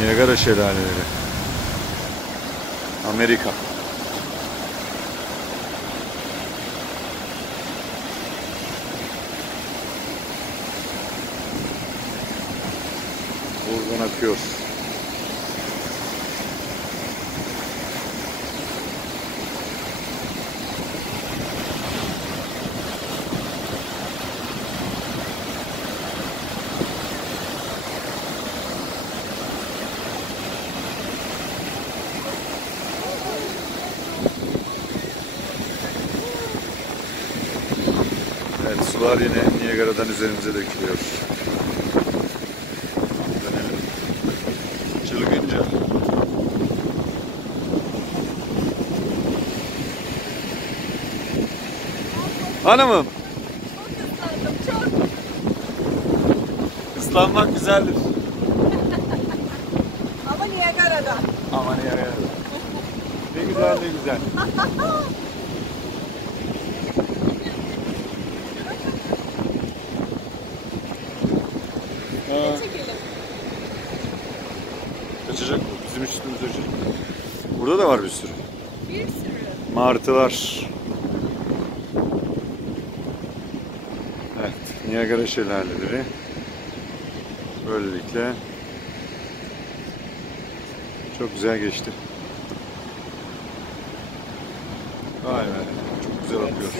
Niagara şelaleleri. Amerika. Buradan akıyor. Evet, sular yine Niagara'dan üzerimize dökülüyor. Dönelim. Çılgınca. Hanımım. Çok ıslandım, çok. Islanmak güzeldir. Ama Niagara'da. Aman ya. Ne güzel ne güzel. Ne çekelim? Kaçacak bu. Bizim üstümüze uçacak. Burada da var bir sürü. Bir sürü. Martılar. Evet. Niagara şelaleleri. Böylelikle çok güzel geçti. Vay be. Çok güzel akıyor.